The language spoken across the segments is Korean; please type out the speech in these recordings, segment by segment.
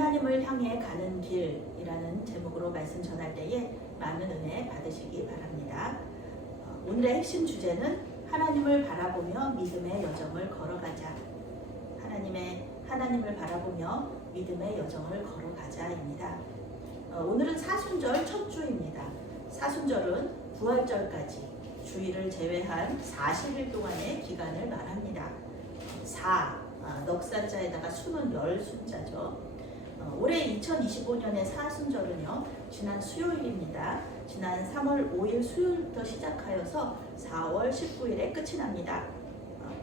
하나님을 향해 가는 길이라는 제목으로 말씀 전할 때에 많은 은혜 받으시기 바랍니다. 오늘의 핵심 주제는 하나님을 바라보며 믿음의 여정을 걸어가자. 하나님을 바라보며 믿음의 여정을 걸어가자입니다. 오늘은 사순절 첫 주입니다. 사순절은 부활절까지 주일을 제외한 40일 동안의 기간을 말합니다. 넉살자에다가 수는 열 숫자죠. 올해 2025년의 사순절은요, 지난 수요일입니다. 지난 3월 5일 수요일부터 시작하여서 4월 19일에 끝이 납니다.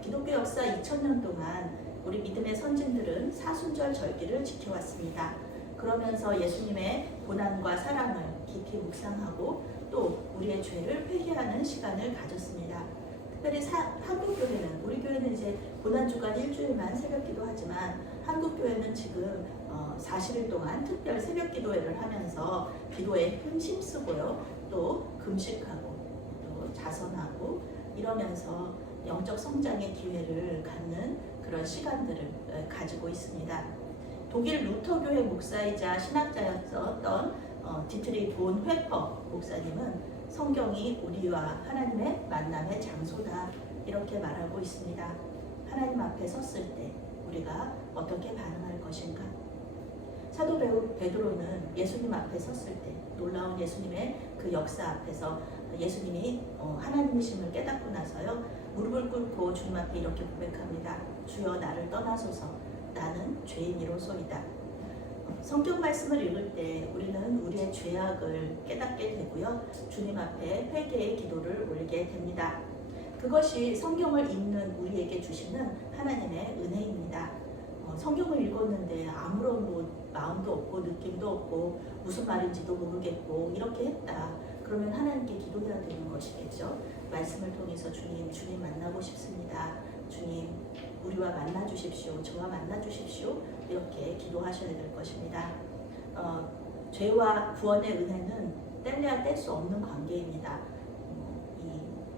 기독교 역사 2000년 동안 우리 믿음의 선진들은 사순절 절기를 지켜왔습니다. 그러면서 예수님의 고난과 사랑을 깊이 묵상하고 또 우리의 죄를 회개하는 시간을 가졌습니다. 특별히 한국교회는, 우리 교회는 이제 고난주간 일주일만 새벽기도 하지만 한국교회는 지금 40일 동안 특별 새벽기도회를 하면서 기도에 힘쓰고요. 또 금식하고 또 자선하고 이러면서 영적 성장의 기회를 갖는 그런 시간들을 가지고 있습니다. 독일 루터교회 목사이자 신학자였던 디트리 본 회퍼 목사님은 성경이 우리와 하나님의 만남의 장소다 이렇게 말하고 있습니다. 하나님 앞에 섰을 때 우리가 어떻게 반응할 것인가? 사도 베드로는 예수님 앞에 섰을 때 놀라운 예수님의 그 역사 앞에서 예수님이 하나님이심을 깨닫고 나서요, 무릎을 꿇고 주님 앞에 이렇게 고백합니다. 주여 나를 떠나소서, 나는 죄인이로소이다. 성경 말씀을 읽을 때 우리는 우리의 죄악을 깨닫게 되고요, 주님 앞에 회개의 기도를 올리게 됩니다. 그것이 성경을 읽는 우리에게 주시는 하나님의 은혜입니다. 성경을 읽었는데 아무런 마음도 없고 느낌도 없고 무슨 말인지도 모르겠고 이렇게 했다. 그러면 하나님께 기도해야 되는 것이겠죠. 말씀을 통해서 주님 만나고 싶습니다. 주님 우리와 만나 주십시오. 저와 만나 주십시오. 이렇게 기도하셔야 될 것입니다. 죄와 구원의 은혜는 뗄래야 뗄 수 없는 관계입니다.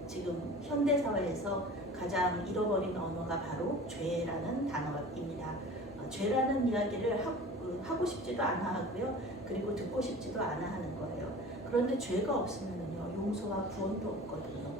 지금 현대사회에서 가장 잃어버린 언어가 바로 죄라는 단어입니다. 죄라는 이야기를 하고 싶지도 않아 하고요. 그리고 듣고 싶지도 않아 하는 거예요. 그런데 죄가 없으면요, 용서와 구원도 없거든요.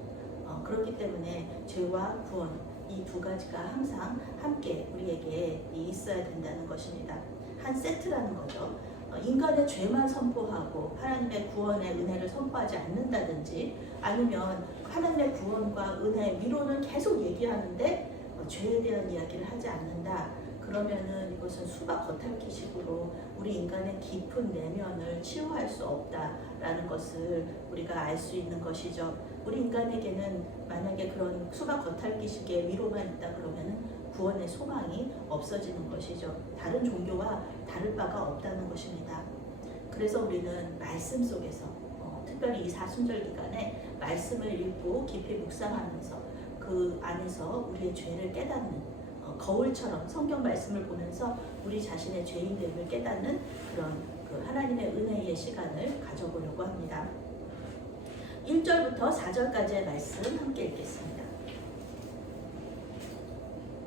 그렇기 때문에 죄와 구원, 이 두 가지가 항상 함께 우리에게 있어야 된다는 것입니다. 한 세트라는 거죠. 인간의 죄만 선포하고 하나님의 구원의 은혜를 선포하지 않는다든지, 아니면 하나님의 구원과 은혜, 위로는 계속 얘기하는데 죄에 대한 이야기를 하지 않는다. 그러면은 이것은 수박 겉핥기식으로 우리 인간의 깊은 내면을 치유할 수 없다라는 것을 우리가 알 수 있는 것이죠. 우리 인간에게는 만약에 그런 수박 겉핥기식의 위로만 있다 그러면은 구원의 소망이 없어지는 것이죠. 다른 종교와 다를 바가 없다는 것입니다. 그래서 우리는 말씀 속에서 특별히 이 사순절 기간에 말씀을 읽고 깊이 묵상하면서 그 안에서 우리의 죄를 깨닫는, 거울처럼 성경 말씀을 보면서 우리 자신의 죄인됨을 깨닫는 그런 하나님의 은혜의 시간을 가져보려고 합니다. 1절부터 4절까지의 말씀 함께 읽겠습니다.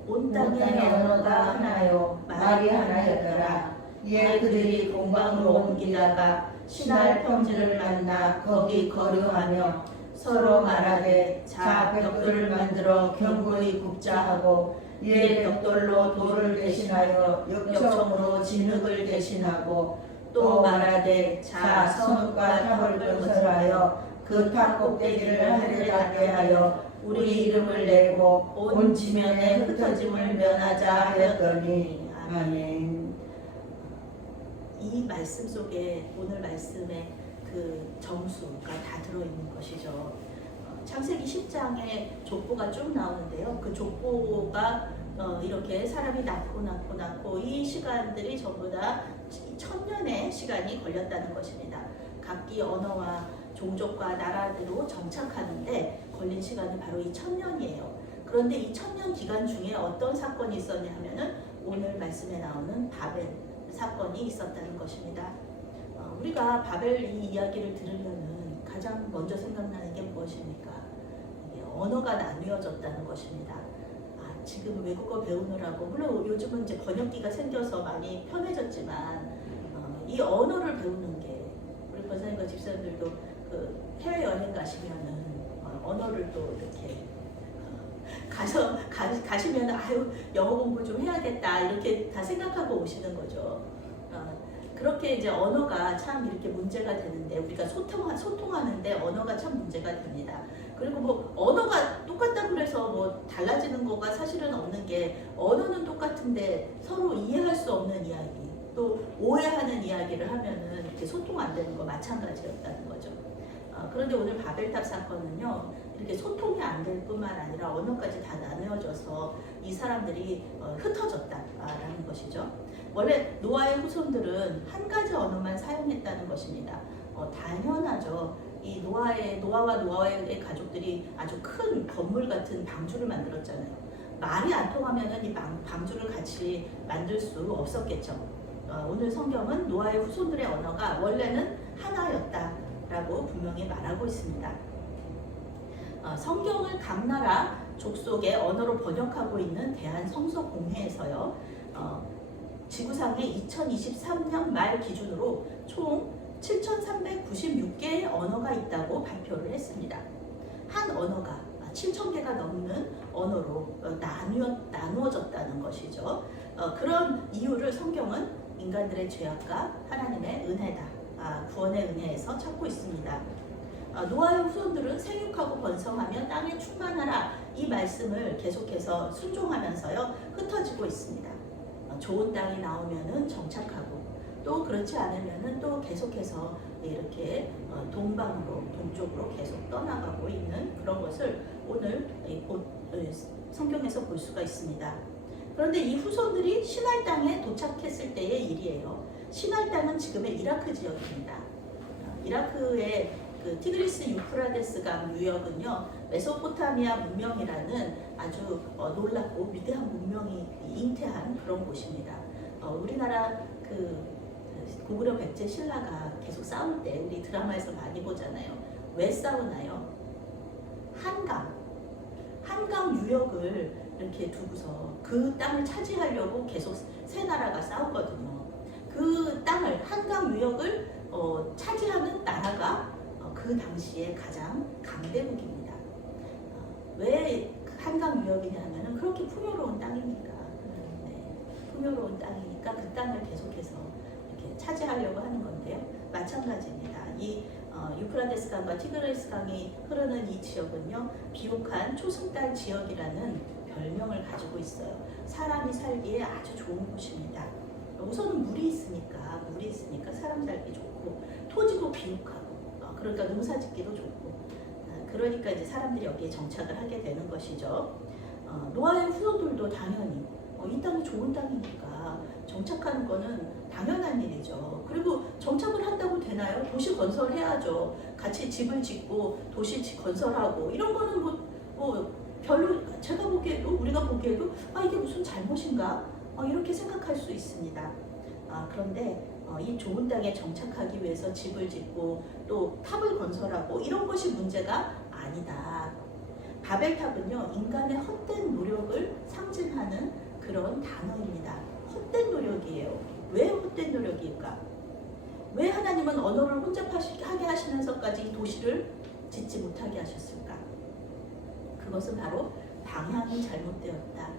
온 땅의 언어가 하나요 말이 하나였더라. 이에 그들이 동방으로 옮기다가 신할 평지를 만나 거기 거류하며 서로 말하되 자 벽돌을 만들어 견고히 굽자 하고, 이에 벽돌로 돌을 대신하여 역청으로 진흙을 대신하고, 또 말하되 자 성읍과 탑을 건설하여 그 탑 꼭대기를 하늘에 닿게 하여 우리 이름을 내고 온 지면에 흩어짐을 면하자 하였더니. 아멘. 이 말씀 속에 오늘 말씀의 그 정수가 다 들어있는 것이죠. 창세기 10장에 족보가 쭉 나오는데요. 그 족보가 이렇게 사람이 낳고 이 시간들이 전부 다 1000년의 시간이 걸렸다는 것입니다. 각기 언어와 종족과 나라대로 정착하는데 걸린 시간이 바로 이 1000년이에요. 그런데 이 1000년 기간 중에 어떤 사건이 있었냐 하면은 오늘 말씀에 나오는 바벨 사건이 있었다는 것입니다. 우리가 바벨 이 이야기를 들으면은 가장 먼저 생각나는 게 무엇입니까? 언어가 나뉘어졌다는 것입니다. 지금 외국어 배우느라고, 물론 요즘은 이제 번역기가 생겨서 많이 편해졌지만 이 언어를 배우는 게 우리 권사님과 집사님들도 그 해외 여행 가시면은 언어를 또 이렇게 가시면 아유 영어 공부 좀 해야겠다 이렇게 다 생각하고 오시는 거죠. 그렇게 이제 언어가 참 이렇게 문제가 되는데 우리가 소통하는데 언어가 참 문제가 됩니다. 그리고 뭐 언어가 똑같다고 해서 뭐 달라지는 거가 사실은 없는 게 언어는 똑같은데 서로 이해할 수 없는 이야기 또 오해하는 이야기를 하면은 이렇게 소통 안 되는 거 마찬가지였다는 거죠. 그런데 오늘 바벨탑 사건은요 이렇게 소통이 안 될 뿐만 아니라 언어까지 다 나누어져서 이 사람들이 흩어졌다라는 것이죠. 원래 노아의 후손들은 한 가지 언어만 사용했다는 것입니다. 당연하죠. 이 노아와 노아의 가족들이 아주 큰 건물 같은 방주를 만들었잖아요. 말이 안 통하면은 이 방주를 같이 만들 수 없었겠죠. 오늘 성경은 노아의 후손들의 언어가 원래는 하나였다라고 분명히 말하고 있습니다. 성경을 각 나라 족속의 언어로 번역하고 있는 대한성서공회에서요. 지구상에 2023년 말 기준으로 총 7,396개의 언어가 있다고 발표를 했습니다. 한 언어가 7,000개가 넘는 언어로 나누어졌다는 것이죠. 그런 이유를 성경은 인간들의 죄악과 하나님의 은혜다, 구원의 은혜에서 찾고 있습니다. 노아의 후손들은 생육하고 번성하며 땅에 충만하라 이 말씀을 계속해서 순종하면서요 흩어지고 있습니다. 좋은 땅이 나오면은 정착하고 또 그렇지 않으면은 또 계속해서 이렇게 동쪽으로 계속 떠나가고 있는 그런 것을 오늘 성경에서 볼 수가 있습니다. 그런데 이 후손들이 시날 땅에 도착했을 때의 일이에요. 시날 땅은 지금의 이라크 지역입니다. 이라크의 그 티그리스 유프라데스 강 유역은요 메소포타미아 문명이라는 아주 놀랍고 위대한 문명이 잉태한 그런 곳입니다. 우리나라 그 고구려 백제 신라가 계속 싸울 때 우리 드라마에서 많이 보잖아요. 왜 싸우나요? 한강 유역을 이렇게 두고서 그 땅을 차지하려고 계속 세 나라가 싸우거든요. 그 땅을 한강 유역을 차지하는 나라가 그 당시에 가장 강대국입니다. 왜 한강 유역이냐 하면은 그렇게 풍요로운 땅이니까. 풍요로운 땅이니까 그 땅을 계속해서 이렇게 차지하려고 하는 건데요. 마찬가지입니다. 이 유프라데스 강과 티그리스 강이 흐르는 이 지역은요. 비옥한 초승달 지역이라는 별명을 가지고 있어요. 사람이 살기에 아주 좋은 곳입니다. 우선은 물이 있으니까 사람 살기 좋고 토지도 비옥하고 그러니까 농사 짓기도 좋고 그러니까 이제 사람들이 여기에 정착을 하게 되는 것이죠. 노아의 후손들도 당연히 이 땅이 좋은 땅이니까 정착하는 거는 당연한 일이죠. 그리고 정착을 한다고 되나요? 도시 건설해야죠. 같이 집을 짓고 도시 건설하고 이런 거는 뭐 별로 제가 보기에도 우리가 보기에도 이게 무슨 잘못인가 이렇게 생각할 수 있습니다. 그런데 이 좋은 땅에 정착하기 위해서 집을 짓고 또 탑을 건설하고 이런 것이 문제가 아니다. 바벨탑은요 인간의 헛된 노력을 상징하는 그런 단어입니다. 헛된 노력이에요. 왜 헛된 노력일까? 왜 하나님은 언어를 혼잡하게 하시면서까지 도시를 짓지 못하게 하셨을까? 그것은 바로 방향이 잘못되었다.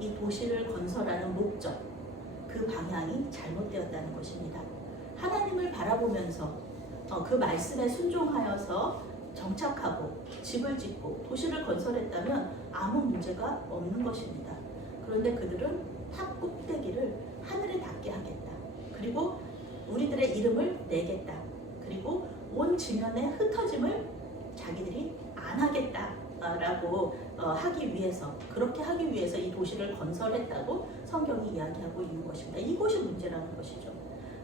이 도시를 건설하는 목적, 그 방향이 잘못되었다는 것입니다. 하나님을 바라보면서 그 말씀에 순종하여서 정착하고 집을 짓고 도시를 건설했다면 아무 문제가 없는 것입니다. 그런데 그들은 탑 꼭대기를 하늘에 닿게 하겠다. 그리고 우리들의 이름을 내겠다. 그리고 온 지면의 흩어짐을 자기들이 안 하겠다라고 그렇게 하기 위해서 이 도시를 건설했다고 성경이 이야기하고 있는 것입니다. 이것이 문제라는 것이죠.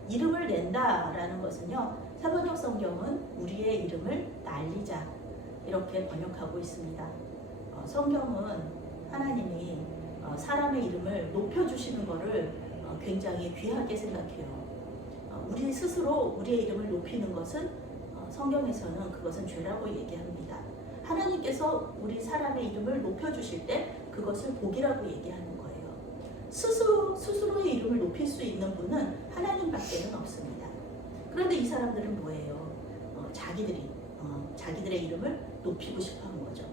이름을 낸다라는 것은요. 세번역 성경은 우리의 이름을 날리자 이렇게 번역하고 있습니다. 성경은 하나님이 사람의 이름을 높여주시는 것을 굉장히 귀하게 생각해요. 우리 스스로 우리의 이름을 높이는 것은 성경에서는 그것은 죄라고 얘기합니다. 하나님께서 우리 사람의 이름을 높여주실 때 그것을 복이라고 얘기하는 거예요. 스스로의 이름을 높일 수 있는 분은 하나님밖에는 없습니다. 그런데 이 사람들은 뭐예요? 자기들의 이름을 높이고 싶어한 거죠.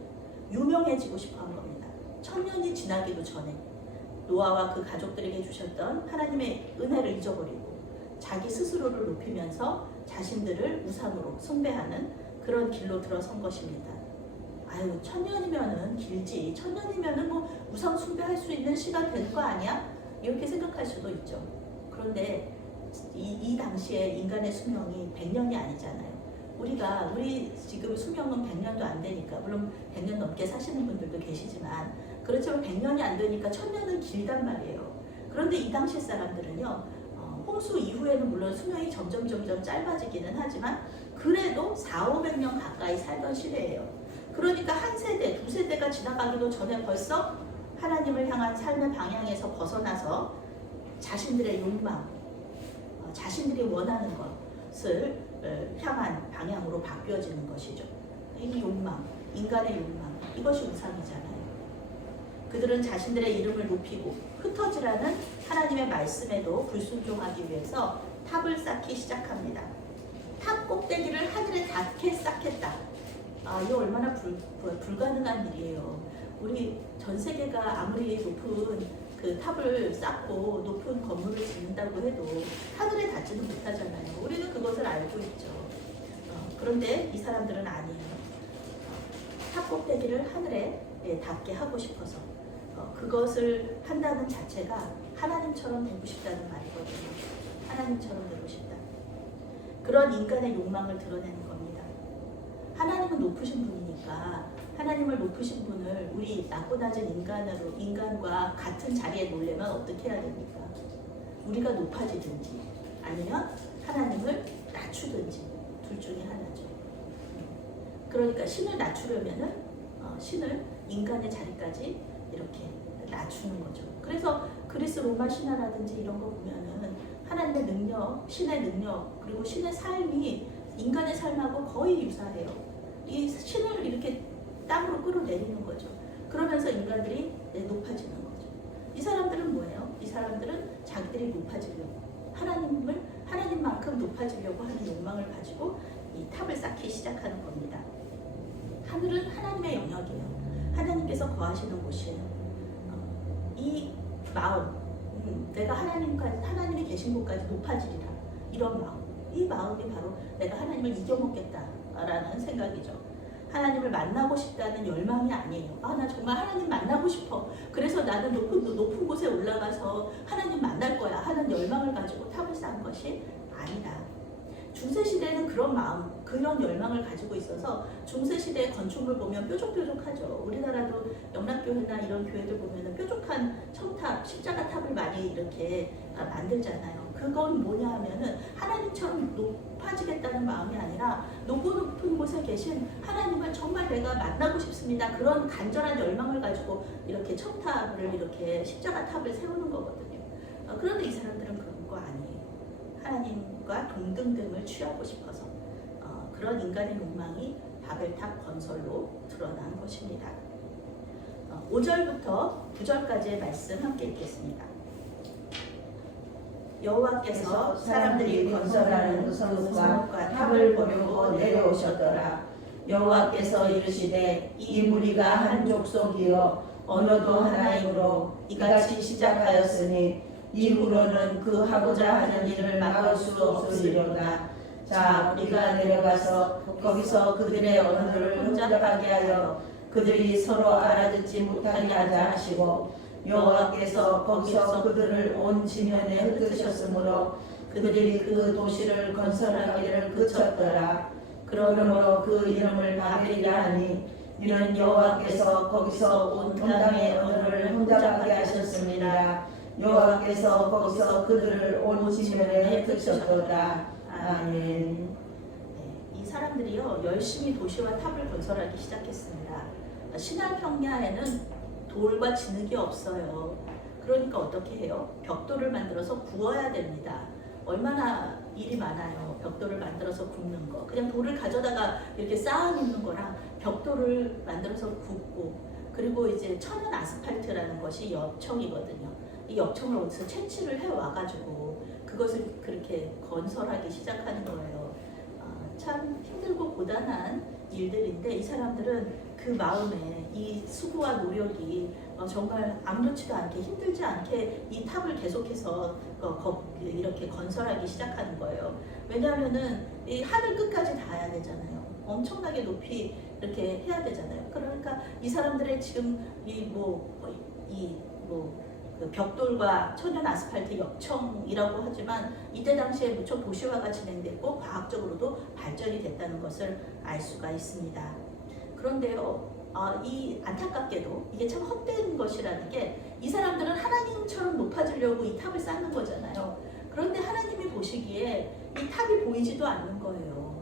유명해지고 싶어한 겁니다. 천년이 지나기도 전에 노아와 그 가족들에게 주셨던 하나님의 은혜를 잊어버리고 자기 스스로를 높이면서 자신들을 우상으로 숭배하는 그런 길로 들어선 것입니다. 아유, 천년이면은 길지. 천년이면은 뭐 우상 숭배할 수 있는 시간 되는 거 아니야? 이렇게 생각할 수도 있죠. 그런데 이 당시에 인간의 수명이 100년이 아니잖아요. 우리 지금 수명은 100년도 안 되니까, 물론 100년 넘게 사시는 분들도 계시지만, 그렇지만 100년이 안 되니까 1000년은 길단 말이에요. 그런데 이 당시 사람들은요, 홍수 이후에는 물론 수명이 점점 짧아지기는 하지만, 그래도 400~500년 가까이 살던 시대예요. 그러니까 한 세대, 두 세대가 지나가기도 전에 벌써 하나님을 향한 삶의 방향에서 벗어나서 자신들의 욕망, 자신들이 원하는 것을 향한 방향으로 바뀌어지는 것이죠. 이 욕망, 인간의 욕망, 이것이 우상이잖아요. 그들은 자신들의 이름을 높이고 흩어지라는 하나님의 말씀에도 불순종하기 위해서 탑을 쌓기 시작합니다. 탑 꼭대기를 하늘에 닿게 쌓겠다. 이거 얼마나 불가능한 일이에요. 우리 전 세계가 아무리 높은 그 탑을 쌓고 높은 건물을 짓는다고 해도 하늘에 닿지는 못하잖아요. 우리는 그것을 알고 있죠. 그런데 이 사람들은 아니에요. 탑 꼭대기를 하늘에 닿게 하고 싶어서 그것을 한다는 자체가 하나님처럼 되고 싶다는 말이거든요. 하나님처럼 되고 싶다. 그런 인간의 욕망을 드러내는 겁니다. 하나님은 높으신 분이니까 하나님을 높으신 분을 우리 낮고 낮은 인간과 같은 자리에 놓으려면 어떻게 해야 됩니까? 우리가 높아지든지 아니면 하나님을 낮추든지 둘 중에 하나죠. 그러니까 신을 낮추려면은 신을 인간의 자리까지 이렇게 낮추는 거죠. 그래서 그리스 로마 신화라든지 이런 거 보면은 하나님의 능력, 신의 능력, 그리고 신의 삶이 인간의 삶하고 거의 유사해요. 이 신을 이렇게 땅으로 끌어내리는 거죠. 그러면서 인간들이 높아지는 거죠. 이 사람들은 뭐예요? 이 사람들은 자기들이 높아지려고, 하나님만큼 높아지려고 하는 욕망을 가지고 이 탑을 쌓기 시작하는 겁니다. 하늘은 하나님의 영역이에요. 하나님께서 거하시는 곳이에요. 이 마음, 내가 하나님이 계신 곳까지 높아지리라, 이런 마음, 이 마음이 바로 내가 하나님을 이겨먹겠다라는 생각이죠. 하나님을 만나고 싶다는 열망이 아니에요. 나 정말 하나님 만나고 싶어. 그래서 나는 높은 곳에 올라가서 하나님 만날 거야 하는 열망을 가지고 탑을 쌓은 것이 아니다. 중세시대에는 그런 마음, 그런 열망을 가지고 있어서 중세시대의 건축물 보면 뾰족뾰족하죠. 우리나라도 영락교회나 이런 교회들 보면 뾰족한 첨탑, 십자가 탑을 많이 이렇게 만들잖아요. 그건 뭐냐 하면은 하나님처럼 높아지겠다는 마음이 아니라 높은 곳에 계신 하나님을 정말 내가 만나고 싶습니다. 그런 간절한 열망을 가지고 이렇게 첨탑을, 이렇게 십자가 탑을 세우는 거거든요. 그런데 이 사람들은 그런 거 아니에요. 하나님과 동등등을 취하고 싶어서 그런 인간의 욕망이 바벨탑 건설로 드러난 것입니다. 5절부터 9절까지의 말씀 함께 읽겠습니다. 여호와께서 사람들이 건설하는 그 성읍과 탑을 보려고 내려오셨더라. 여호와께서 이르시되 이 무리가 한 족속이요 언어도 하나이므로 이같이 시작하였으니 이후로는 그 하고자 하는 일을 막을 수 없으리로다. 자, 우리가 내려가서 거기서 그들의 언어를 혼잡하게 하여 그들이 서로 알아듣지 못하게 하자 하시고, 여호와께서 거기서 그들을 온 지면에 흩으셨으므로 그들이 그 도시를 건설하기를 그쳤더라. 그러므로 그 이름을 바벨이라 하니 이는 여호와께서 거기서 온 땅의 언어를 혼잡하게 하셨습니다. 여호와께서 거기서 그들을 온 지면에 흩으셨도다. 아멘. 이 사람들이요 열심히 도시와 탑을 건설하기 시작했습니다. 신할 평야에는 돌과 진흙이 없어요. 그러니까 어떻게 해요? 벽돌을 만들어서 구워야 됩니다. 얼마나 일이 많아요. 벽돌을 만들어서 굽는 거. 그냥 돌을 가져다가 이렇게 쌓아놓는 거랑 벽돌을 만들어서 굽고, 그리고 이제 천연 아스팔트라는 것이 엽청이거든요. 이 역청을 어디서 채취를 해 와가지고 그것을 그렇게 건설하기 시작하는 거예요. 참 힘들고 고단한 일들인데 이 사람들은 그 마음에 이 수고와 노력이 정말 아무렇지도 않게 힘들지 않게 이 탑을 계속해서 이렇게 건설하기 시작하는 거예요. 왜냐하면은 이 하늘 끝까지 닿아야 되잖아요. 엄청나게 높이 이렇게 해야 되잖아요. 그러니까 이 사람들의 지금 그 벽돌과 천연 아스팔트 역청이라고 하지만 이때 당시에 무척 도시화가 진행됐고 과학적으로도 발전이 됐다는 것을 알 수가 있습니다. 그런데요, 이 안타깝게도 이게 참 헛된 것이라는 게 이 사람들은 하나님처럼 높아지려고 이 탑을 쌓는 거잖아요. 그런데 하나님이 보시기에 이 탑이 보이지도 않는 거예요.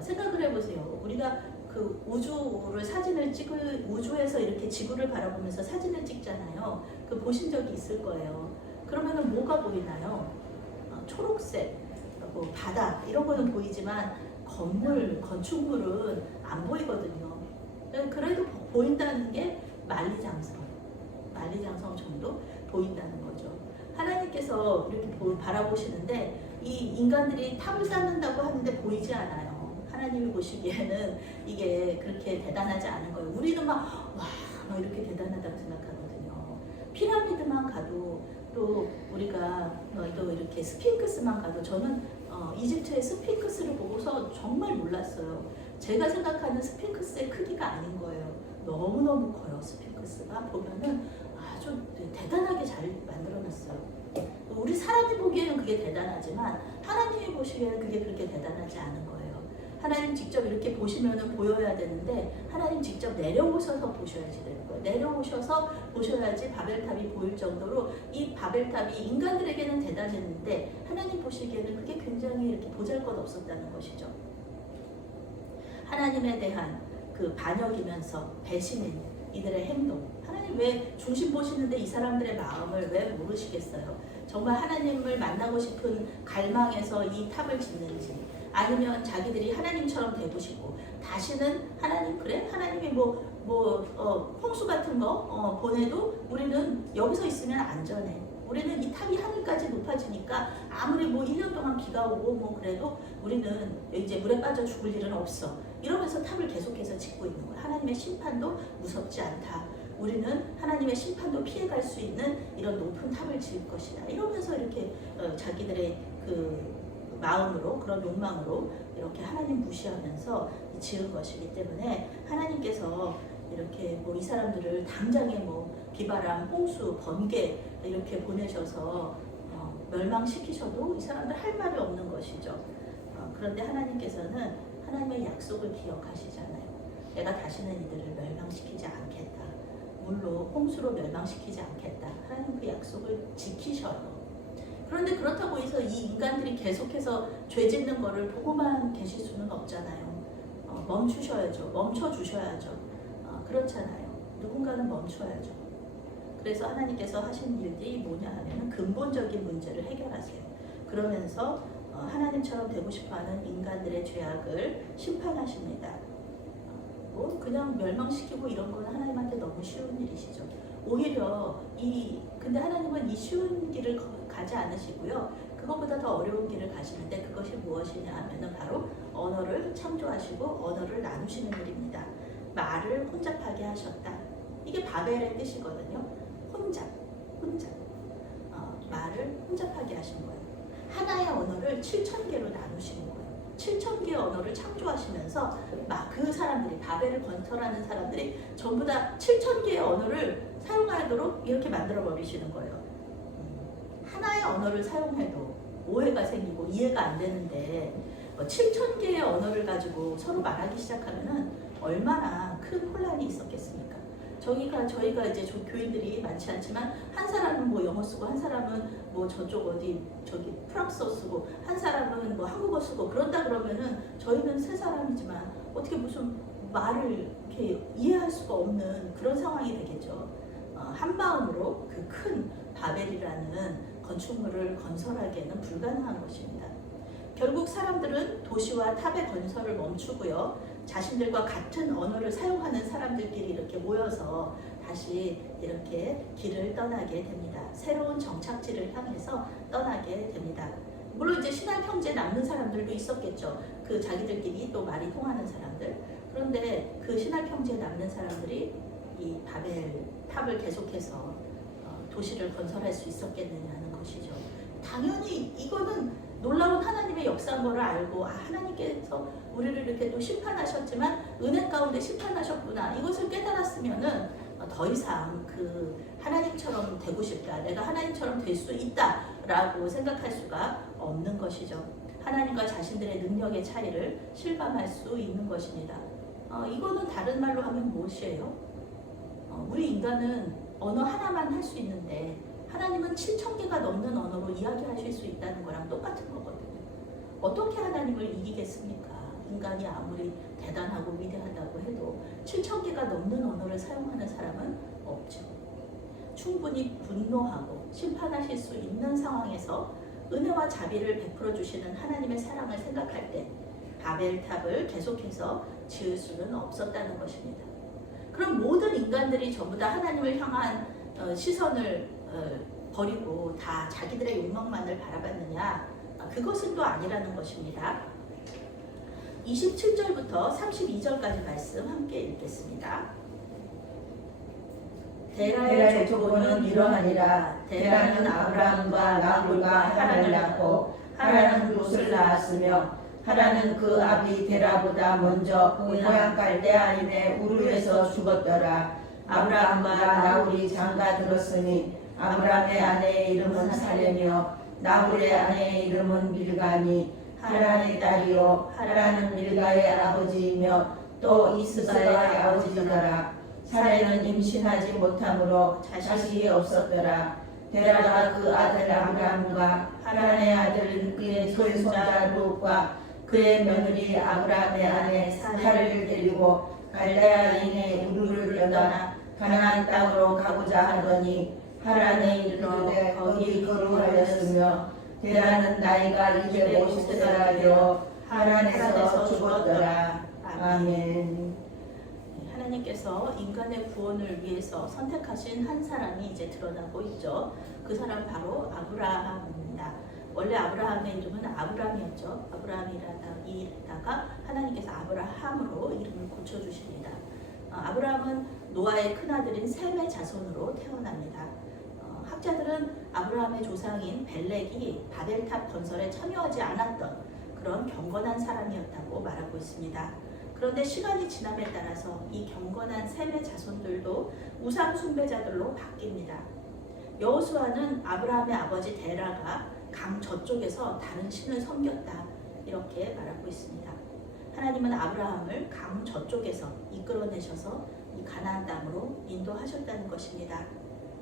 생각을 해보세요. 우리가 그 우주에서 이렇게 지구를 바라보면서 사진을 찍잖아요. 그 보신 적이 있을 거예요. 그러면은 뭐가 보이나요? 초록색, 바다 이런 거는 보이지만 건축물은 안 보이거든요. 그래도 보인다는 게 만리장성 정도 보인다는 거죠. 하나님께서 이렇게 바라보시는데 이 인간들이 탑을 쌓는다고 하는데 보이지 않아요. 하나님이 보시기에는 이게 그렇게 대단하지 않은 거예요. 우리는 막 이렇게 대단하다고 생각하거든요. 피라미드만 가도 또 우리가 또 이렇게 스핑크스만 가도 저는 이집트의 스핑크스를 보고서 정말 놀랐어요. 제가 생각하는 스핑크스의 크기가 아닌 거예요. 너무너무 커요. 스핑크스가 보면은 아주 대단하게 잘 만들어놨어요. 우리 사람이 보기에는 그게 대단하지만 하나님이 보시기에는 그게 그렇게 대단하지 않은 거예요. 하나님 직접 이렇게 보시면은 보여야 되는데 하나님 직접 내려오셔서 보셔야지 되는 거예요. 내려오셔서 보셔야지 바벨탑이 보일 정도로 이 바벨탑이 인간들에게는 대단했는데 하나님 보시기에는 그게 굉장히 이렇게 보잘것없었다는 것이죠. 하나님에 대한 그 반역이면서 배신인 이들의 행동, 하나님 왜 중심 보시는데 이 사람들의 마음을 왜 모르시겠어요? 정말 하나님을 만나고 싶은 갈망에서 이 탑을 짓는지, 아니면 자기들이 하나님처럼 되고 싶고 다시는 하나님 그래? 하나님이 홍수 같은 거 보내도 우리는 여기서 있으면 안전해. 우리는 이 탑이 하늘까지 높아지니까 아무리 1년 동안 비가 오고 그래도 우리는 이제 물에 빠져 죽을 일은 없어. 이러면서 탑을 계속해서 짓고 있는 거예요. 하나님의 심판도 무섭지 않다. 우리는 하나님의 심판도 피해갈 수 있는 이런 높은 탑을 지을 것이다. 이러면서 이렇게 자기들의 그 마음으로 그런 욕망으로 이렇게 하나님 무시하면서 지은 것이기 때문에 하나님께서 이렇게 이 사람들을 당장에 비바람, 홍수, 번개 이렇게 보내셔서 멸망시키셔도 이 사람들 할 말이 없는 것이죠. 그런데 하나님께서는 하나님의 약속을 기억하시잖아요. 내가 다시는 이들을 멸망시키지 않겠다. 물로 홍수로 멸망시키지 않겠다. 하나님 그 약속을 지키셔요. 그런데 그렇다고 해서 이 인간들이 계속해서 죄 짓는 거를 보고만 계실 수는 없잖아요. 멈추셔야죠. 멈춰주셔야죠. 그렇잖아요. 누군가는 멈춰야죠. 그래서 하나님께서 하신 일들이 뭐냐 하면 근본적인 문제를 해결하세요. 그러면서 하나님처럼 되고 싶어하는 인간들의 죄악을 심판하십니다. 그냥 멸망시키고 이런 건 하나님한테 너무 쉬운 일이시죠. 오히려 근데 하나님은 이 쉬운 길을 가지 않으시고요. 그것보다 더 어려운 길을 가시는데 그것이 무엇이냐 하면은 바로 언어를 창조하시고 언어를 나누시는 일입니다. 말을 혼잡하게 하셨다. 이게 바벨의 뜻이거든요. 혼잡. 말을 혼잡하게 하신 거예요. 하나의 언어를 7,000개로 나누시는 거예요. 7,000개의 언어를 창조하시면서 그 사람들이 바벨을 건설하는 사람들이 전부 다 7,000개의 언어를 사용하도록 이렇게 만들어 버리시는 거예요. 하나의 언어를 사용해도 오해가 생기고 이해가 안 되는데 7,000개의 언어를 가지고 서로 말하기 시작하면은 얼마나 큰 혼란이 있었겠습니까? 저희가 이제 교인들이 많지 않지만 한 사람은 영어 쓰고 한 사람은 저기 프랑스어 쓰고 한 사람은 한국어 쓰고 그런다 그러면은 저희는 세 사람이지만 어떻게 무슨 말을 이렇게 이해할 수가 없는 그런 상황이 되겠죠. 한 마음으로 그 큰 바벨이라는 건축물을 건설하기에는 불가능한 것입니다. 결국 사람들은 도시와 탑의 건설을 멈추고요. 자신들과 같은 언어를 사용하는 사람들끼리 이렇게 모여서 다시 이렇게 길을 떠나게 됩니다. 새로운 정착지를 향해서 떠나게 됩니다. 물론 이제 신할 평지에 남는 사람들도 있었겠죠. 그 자기들끼리 또 말이 통하는 사람들. 그런데 그 신할 평지에 남는 사람들이 이 바벨 탑을 계속해서 도시를 건설할 수 있었겠느냐는 것이죠. 당연히 이거는 놀라운 하나님의 역사인 거를 알고 하나님께서 우리를 이렇게 또 심판하셨지만 은혜 가운데 심판하셨구나. 이것을 깨달았으면은 더 이상 그 하나님처럼 되고 싶다. 내가 하나님처럼 될 수 있다라고 생각할 수가 없는 것이죠. 하나님과 자신들의 능력의 차이를 실감할 수 있는 것입니다. 이거는 다른 말로 하면 무엇이에요? 우리 인간은 언어 하나만 할 수 있는데 하나님은 7,000개가 넘는 언어로 이야기하실 수 있다는 거랑 똑같은 거거든요. 어떻게 하나님을 이기겠습니까? 인간이 아무리 대단하고 위대하다고 해도 7,000개가 넘는 언어를 사용하는 사람은 없죠. 충분히 분노하고 심판하실 수 있는 상황에서 은혜와 자비를 베풀어 주시는 하나님의 사랑을 생각할 때 바벨탑을 계속해서 지을 수는 없었다는 것입니다. 그럼 모든 인간들이 전부 다 하나님을 향한 시선을 버리고 다 자기들의 욕망만을 바라봤느냐? 그것은 또 아니라는 것입니다. 27절부터 32절까지 말씀 함께 읽겠습니다. 데라의 조건은 이러하니라. 데라는 아브라함과 나홀과 하란을 낳고 하란은 롯을 낳았으며 하란은 그 아비 데라보다 먼저 고향 갈대아인의 우르에서 죽었더라. 아브라함과 나홀이 장가 들었으니 아브라함의 아내의 이름은 사레며 나홀의 아내의 이름은 밀가니 하란의 딸이요 하란은 밀가의 아버지이며 또 이스가의 아버지더라. 사레는 임신하지 못하므로 자식이 없었더라. 데라가 그 아들 아브라함과 하란의 아들 그의 손자 롯과 그의 며느리 아브라함의 아내 사라를 데리고 갈대아인의 우르를 떠나 가나안 땅으로 가고자 하더니 하란에 이르되 거기 거류하였으며 데라는 나이가 250세가 되어 하란에서 죽었더라. 아멘. 하나님께서 인간의 구원을 위해서 선택하신 한 사람이 이제 드러나고 있죠. 그 사람 바로 아브라함입니다. 원래 아브라함의 이름은 아브람이었죠. 아브라함이라다가 하나님께서 아브라함으로 이름을 고쳐주십니다. 아브라함은 노아의 큰아들인 셈의 자손으로 태어납니다. 학자들은 아브라함의 조상인 벨렉이 바벨탑 건설에 참여하지 않았던 그런 경건한 사람이었다고 말하고 있습니다. 그런데 시간이 지남에 따라서 이 경건한 셈의 자손들도 우상 숭배자들로 바뀝니다. 여호수아는 아브라함의 아버지 데라가 강 저쪽에서 다른 신을 섬겼다 이렇게 말하고 있습니다. 하나님은 아브라함을 강 저쪽에서 이끌어내셔서 이 가나안 땅으로 인도하셨다는 것입니다.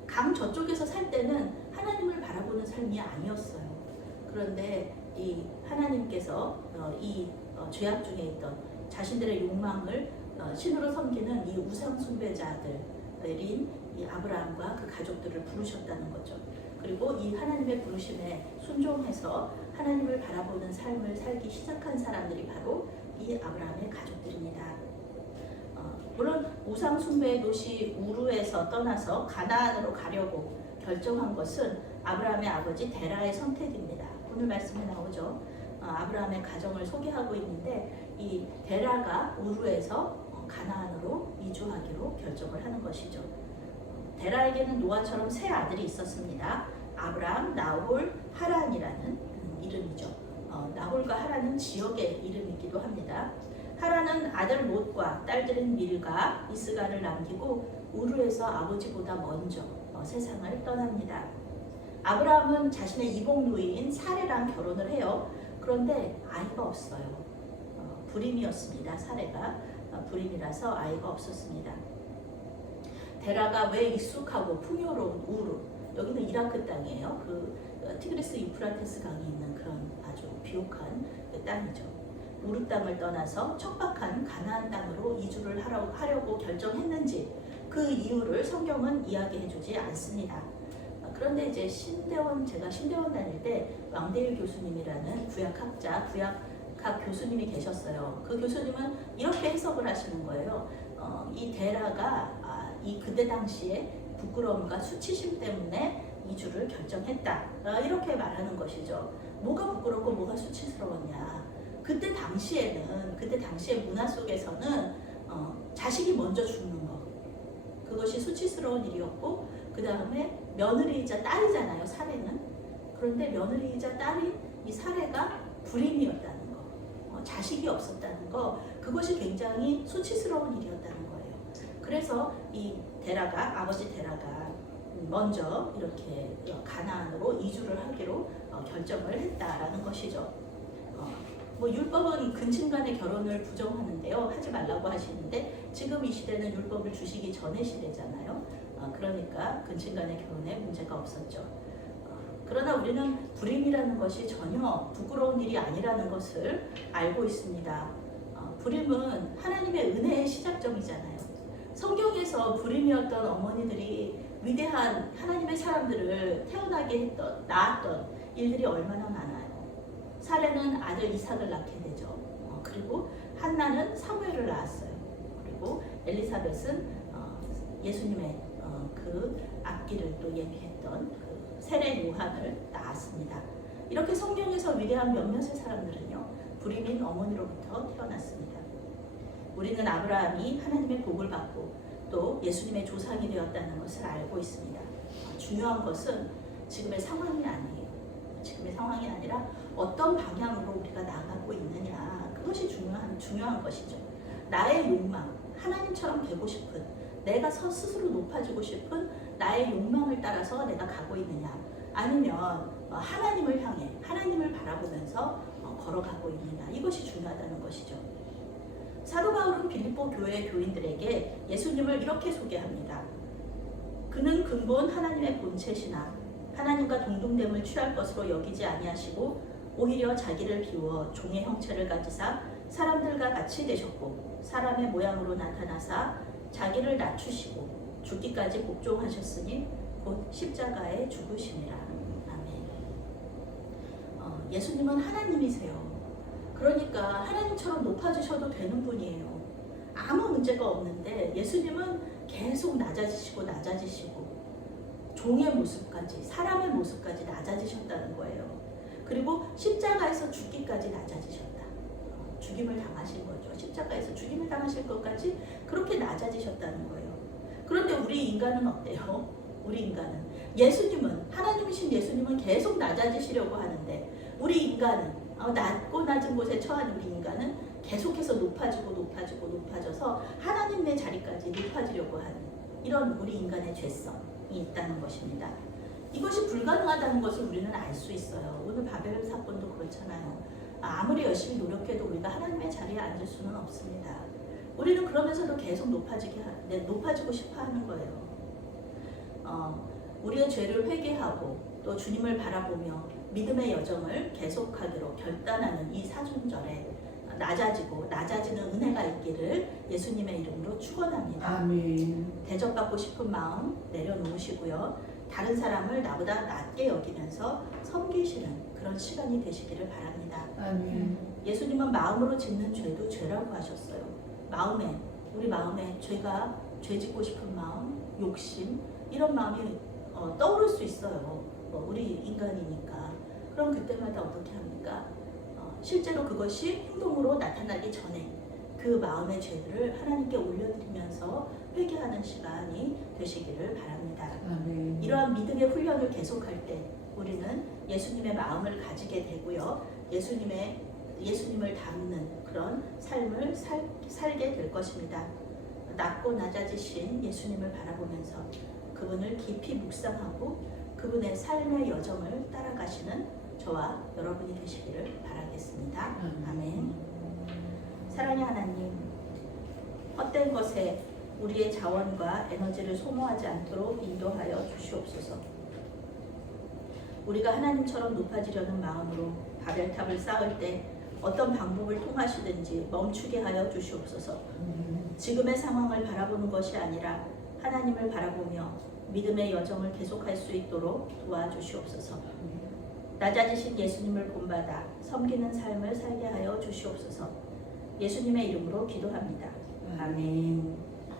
강 저쪽에서 살 때는 하나님을 바라보는 삶이 아니었어요. 그런데 이 하나님께서 이 죄악 중에 있던 자신들의 욕망을 신으로 섬기는 이 우상 숭배자들인 이 아브라함과 그 가족들을 부르셨다는 거죠. 그리고 이 하나님의 부르심에 순종해서 하나님을 바라보는 삶을 살기 시작한 사람들이 바로 이 아브라함의 가족들입니다. 물론 우상 숭배의 도시 우르에서 떠나서 가나안으로 가려고 결정한 것은 아브라함의 아버지 데라의 선택입니다. 오늘 말씀에 나오죠. 아브라함의 가정을 소개하고 있는데 이 데라가 우르에서 가나안으로 이주하기로 결정을 하는 것이죠. 데라에게는 노아처럼 세 아들이 있었습니다. 아브라함, 나홀, 하란이라는 이름이죠. 나홀과 하란은 지역의 이름이기도 합니다. 하란은 아들 롯과 딸들인 밀가, 이스가를 남기고 우르에서 아버지보다 먼저 세상을 떠납니다. 아브라함은 자신의 이복 누이인 사레랑 결혼을 해요. 그런데 아이가 없어요. 불임이었습니다. 사레가 불임이라서 아이가 없었습니다. 데라가 왜 익숙하고 풍요로운 우르, 여기는 이라크 땅이에요. 그 티그리스 유프라테스 강이 있는 그런 아주 비옥한 그 땅이죠. 우르 땅을 떠나서 척박한 가나안 땅으로 이주를 하려고 결정했는지 그 이유를 성경은 이야기해주지 않습니다. 그런데 이제 제가 신대원 다닐 때 왕대일 교수님이라는 구약학자, 구약학 교수님이 계셨어요. 그 교수님은 이렇게 해석을 하시는 거예요. 이 데라가 이 그때 당시에 부끄러움과 수치심 때문에 이주를 결정했다. 이렇게 말하는 것이죠. 뭐가 부끄럽고 뭐가 수치스러웠냐? 그때 당시의 문화 속에서는 자식이 먼저 죽는 것, 그것이 수치스러운 일이었고, 그 다음에 며느리이자 딸이잖아요, 사례는. 그런데 며느리이자 딸인 이 사례가 불임이었다는 거, 자식이 없었다는 거, 그것이 굉장히 수치스러운 일이었다는 거예요. 그래서 이 아버지 데라가 먼저 이렇게 가나안으로 이주를 하기로 결정을 했다라는 것이죠. 율법은 근친간의 결혼을 부정하는데요, 하지 말라고 하시는데, 지금 이 시대는 율법을 주시기 전의 시대잖아요. 그러니까 근친간의 결혼에 문제가 없었죠. 그러나 우리는 불임이라는 것이 전혀 부끄러운 일이 아니라는 것을 알고 있습니다. 불임은 하나님의 은혜의 시작점이잖아요. 성경에서 불임이었던 어머니들이 위대한 하나님의 사람들을 태어나게 낳았던 일들이 얼마나 많아요. 사례는 아들 이삭을 낳게 되죠. 그리고 한나는 사무엘을 낳았어요. 그리고 엘리사벳은 예수님의 그 앞길을 또 예비했던 그 세례 요한을 낳았습니다. 이렇게 성경에서 위대한 몇몇의 사람들은요, 불임인 어머니로부터 태어났습니다. 우리는 아브라함이 하나님의 복을 받고 또 예수님의 조상이 되었다는 것을 알고 있습니다. 중요한 것은 지금의 상황이 아니에요. 지금의 상황이 아니라 어떤 방향으로 우리가 나가고 있느냐, 그것이 중요한 것이죠. 나의 욕망, 하나님처럼 되고 싶은, 내가 스스로 높아지고 싶은 나의 욕망을 따라서 내가 가고 있느냐, 아니면 하나님을 향해 하나님을 바라보면서 걸어가고 있느냐, 이것이 중요하다는 것이죠. 사도 바울은 빌립보 교회 교인들에게 예수님을 이렇게 소개합니다. 그는 근본 하나님의 본체시나 하나님과 동등됨을 취할 것으로 여기지 아니하시고 오히려 자기를 비워 종의 형체를 가지사 사람들과 같이 되셨고 사람의 모양으로 나타나사 자기를 낮추시고 죽기까지 복종하셨으니 곧 십자가에 죽으시니라. 아멘. 예수님은 하나님이세요. 그러니까 하나님처럼 높아지셔도 되는 분이에요. 아무 문제가 없는데 예수님은 계속 낮아지시고 종의 모습까지, 사람의 모습까지 낮아지셨다는 거예요. 그리고 십자가에서 죽기까지 낮아지셨다. 죽임을 당하신 거죠. 십자가에서 죽임을 당하실 것까지 그렇게 낮아지셨다는 거예요. 그런데 우리 인간은 어때요? 우리 인간은 하나님이신 예수님은 계속 낮아지시려고 하는데, 우리 인간은 낮고 낮은 곳에 처한 우리 인간은 계속해서 높아져서 하나님의 자리까지 높아지려고 하는 이런 우리 인간의 죄성이 있다는 것입니다. 이것이 불가능하다는 것을 우리는 알 수 있어요. 오늘 바벨 사건도 그렇잖아요. 아무리 열심히 노력해도 우리가 하나님의 자리에 앉을 수는 없습니다. 우리는 그러면서도 계속 높아지고 싶어 하는 거예요. 우리의 죄를 회개하고 또 주님을 바라보며 믿음의 여정을 계속하기로 결단하는 이 사순절에 낮아지는 은혜가 있기를 예수님의 이름으로 축원합니다. 아멘. 대접받고 싶은 마음 내려놓으시고요. 다른 사람을 나보다 낮게 여기면서 섬기시는 그런 시간이 되시기를 바랍니다. 아멘. 예수님은 마음으로 짓는 죄도 죄라고 하셨어요. 우리 마음에 죄 짓고 싶은 마음, 욕심, 이런 마음이 떠오를 수 있어요. 우리 인간이니까. 그럼 그때마다 어떻게 합니까? 실제로 그것이 행동으로 나타나기 전에 그 마음의 죄들을 하나님께 올려드리면서 회개하는 시간이 되시기를 바랍니다. 아멘. 이러한 믿음의 훈련을 계속할 때 우리는 예수님의 마음을 가지게 되고요. 예수님을 닮는 그런 삶을 살게 될 것입니다. 낮고 낮아지신 예수님을 바라보면서 그분을 깊이 묵상하고 그분의 삶의 여정을 따라가시는 저와 여러분이 되시기를 바라겠습니다. 아멘. 사랑의 하나님, 헛된 것에 우리의 자원과 에너지를 소모하지 않도록 인도하여 주시옵소서. 우리가 하나님처럼 높아지려는 마음으로 바벨탑을 쌓을 때 어떤 방법을 통하시든지 멈추게 하여 주시옵소서. 지금의 상황을 바라보는 것이 아니라 하나님을 바라보며 믿음의 여정을 계속할 수 있도록 도와주시옵소서. 낮아지신 예수님을 본받아 섬기는 삶을 살게 하여 주시옵소서. 예수님의 이름으로 기도합니다. 아멘.